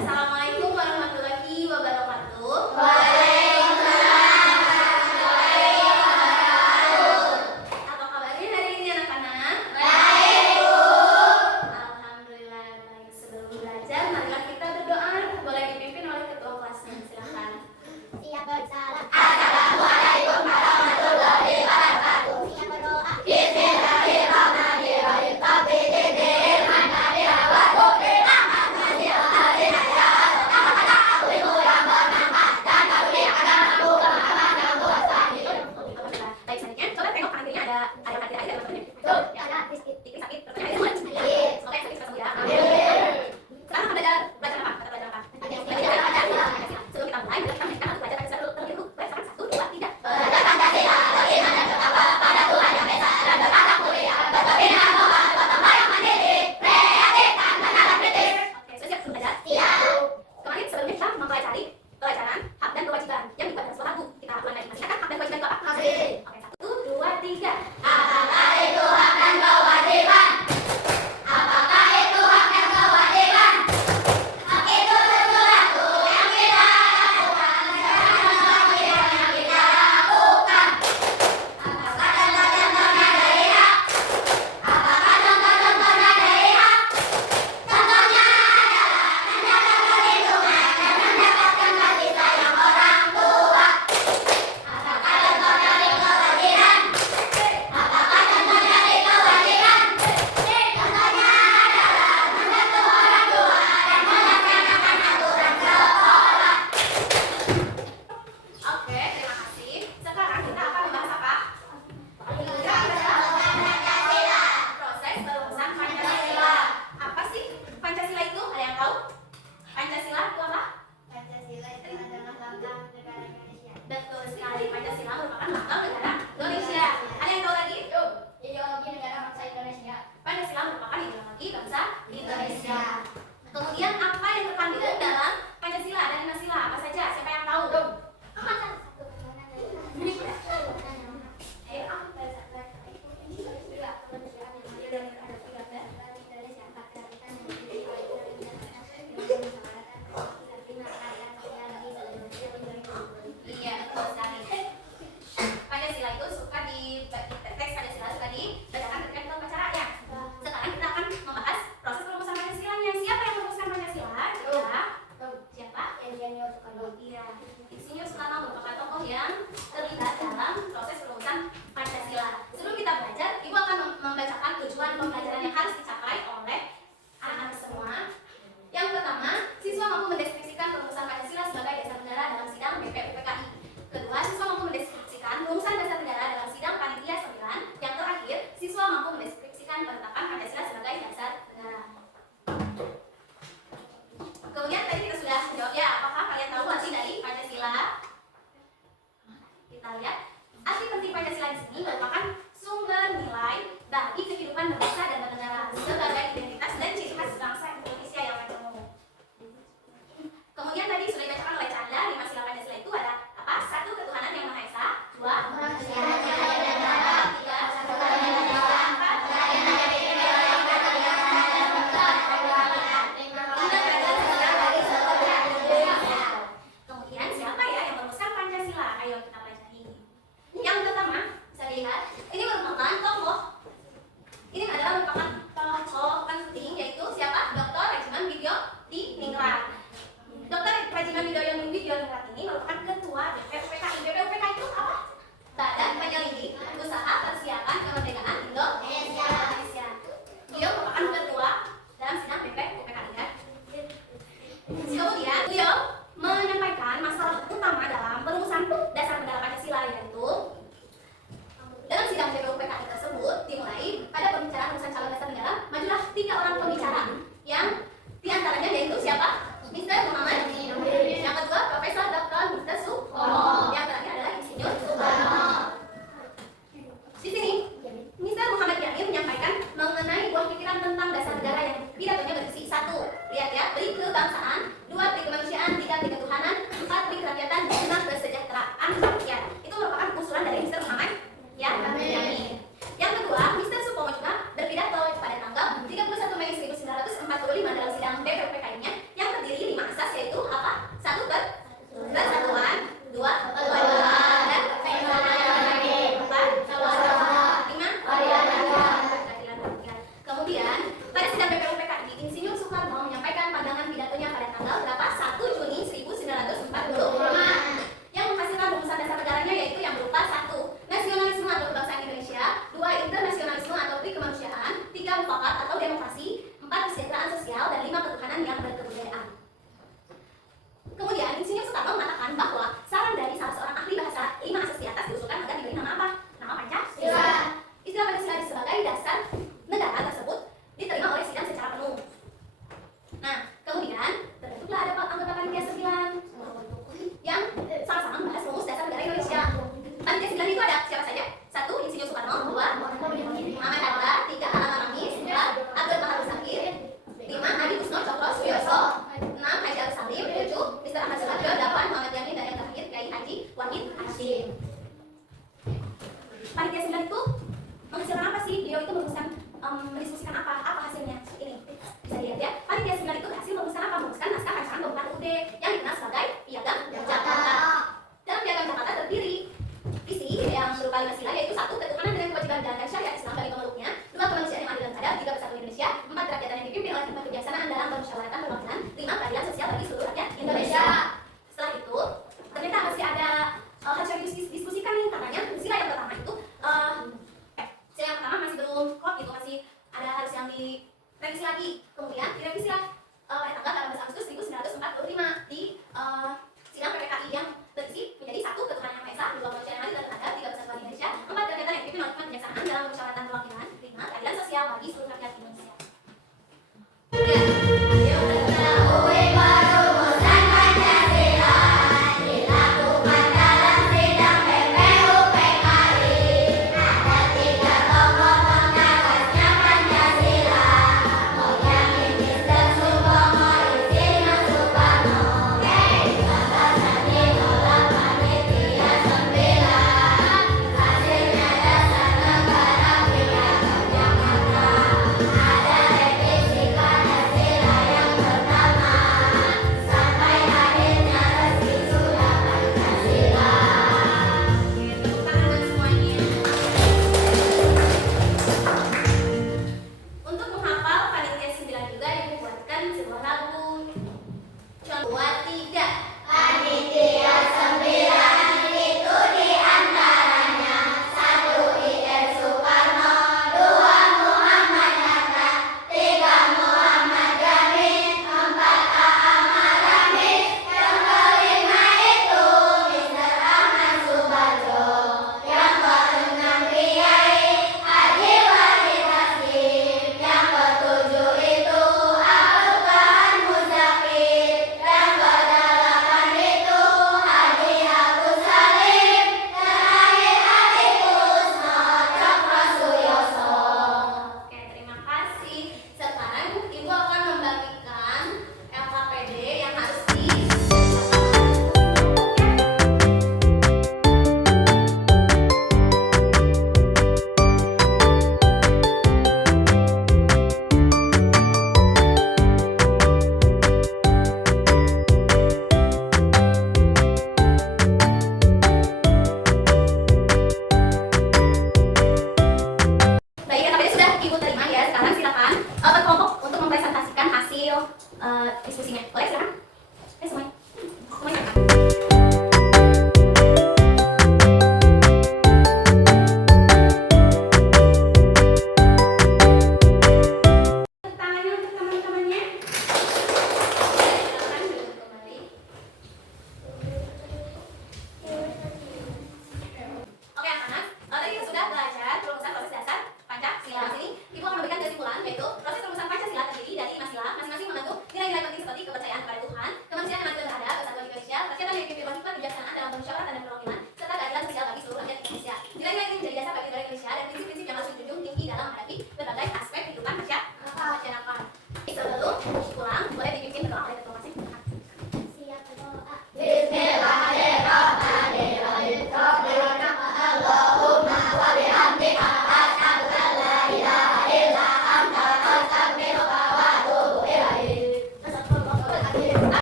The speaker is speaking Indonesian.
Assalamualaikum warahmatullahi wabarakatuh. Waalaikumsalam warahmatullahi wabarakatuh. Apa kabarnya hari ini anak-anak? Baik, Bu. Alhamdulillah baik. Sebelum belajar, marilah kita berdoa. Boleh dipimpin oleh ketua kelasnya. Silakan. Siap bersalam. Assalamualaikum warahmatullahi wabarakatuh. Siap berdoa. Bismillahirrahmanirrahim. Bismillahirrahmanirrahim. Baik, selanjutnya coba tengok kanan kirinya ada kartu air dan teman-temannya. Tuh, ada biskuit. Dikit sakit, terus ada semua. Yes. Oke, sakit sembuh ya. Yes. Sekarang kita belajar apa? Kita belajar apa? Belajar Pancasila. Sebelum kita mulai, kita harus belajar Pancasila dulu. Terlebih dahulu, belajar 1, 2, 3. Belajar Pancasila bagaimana bertakwa pada Tuhan Yang Esa dan berpatah mulia, berbina Tuhan, bertambah yang mandiri, kreatif dan bernalar kritis. Oke, sudah siap belajar? Siap. Kemarin sebelumnya kita mempelajari pelajaran hak dan kewajiban yang dibuat dalam sebuah lagu. Kita ulang lagi. Masih ingat hak dan kewajiban itu apa? Masih. Oke, 1, 2, 3. Apakah itu hak dan kewajiban? Apakah itu hak dan kewajiban? Hak itu sesuatu yang kita lakukan secara kewajiban yang kita lakukan. Apakah contoh-contohnya dari hak? Apakah contoh-contohnya dari hak? Contohnya adalah menjaga perlindungan dan mendapatkan kasih sayang orang tua. Apakah contoh dari kewajiban? Apakah contoh dari kewajiban? Contohnya adalah membantu orang tua dan melaksanakan aturan sekolah. Oke, terima kasih. Sekarang kita akan membahas apa? Pancasila. Proses perumusan Pancasila. Apa sih Pancasila itu? Ada yang tahu? Pancasila itu apa? Pancasila itu adalah lambang negara Indonesia. Betul sekali. Pancasila merupakan lambang negara Indonesia. Ada yang tahu lagi? Ideologi negara bangsa Indonesia. Pancasila merupakan ideologi bangsa Indonesia. Kemudian apa yang terkandung dalam Pancasila dan Nasila? Apa saja? Siapa yang tahu? Ayo, iya, betul sekali. Pancasila itu suka di teks Pancasila suka dibacakan ketika kita upacara ya. Sekarang kita akan membahas proses perumusan Pancasilanya. Siapa yang merumuskan Pancasila? Siapa? Iya, Insinyur Soekarno merupakan tokoh yang terlibat dalam proses perumusan Pancasila. Sebelum kita belajar, Ibu akan membacakan tujuan pembelajaran yang harus dicapai oleh anak-anak semua. Yang pertama, siswa mampu mendeskripsikan perumusan Pancasila sebagai dasar negara dalam sidang BPUPKI. Kedua, siswa mampu mendeskripsikan perumusan dasar negara dalam sidang Panitia 9. Yang terakhir, siswa mampu mendeskripsikan penetapan Pancasila sebagai dasar negara. Kemudian tadi kita sudah menjawab ya, apakah kalian tahu arti dari Pancasila? Kita lihat, arti penting Pancasila di sini merupakan sumber nilai bagi kehidupan berbangsa dan bernegara sebagai identitas dan ciri khas bangsa Indonesia yang pada umum. Kemudian tadi sudah dibacakan oleh Canda, 5 sila Pancasila itu ada apa? 1. Ketuhanan yang Maha Esa. 2. Kemudian siapa ya yang merumuskan Pancasila? Ayo kita pelajari. Yang pertama, bisa dilihat, ini merupakan tokoh. Ini adalah merupakan tokoh penting, yaitu siapa? Dr. Rajiman Widyo Diningrat. Dr. Rajiman Widyo Diningrat ini merupakan ketua BPUPKI. BPUPKI itu apa? Badan Penyelidik Usaha Persiapan Kemerdekaan Indonesia. Beliau merupakan ketua dalam sidang BPUPKI ya. Kemudian beliau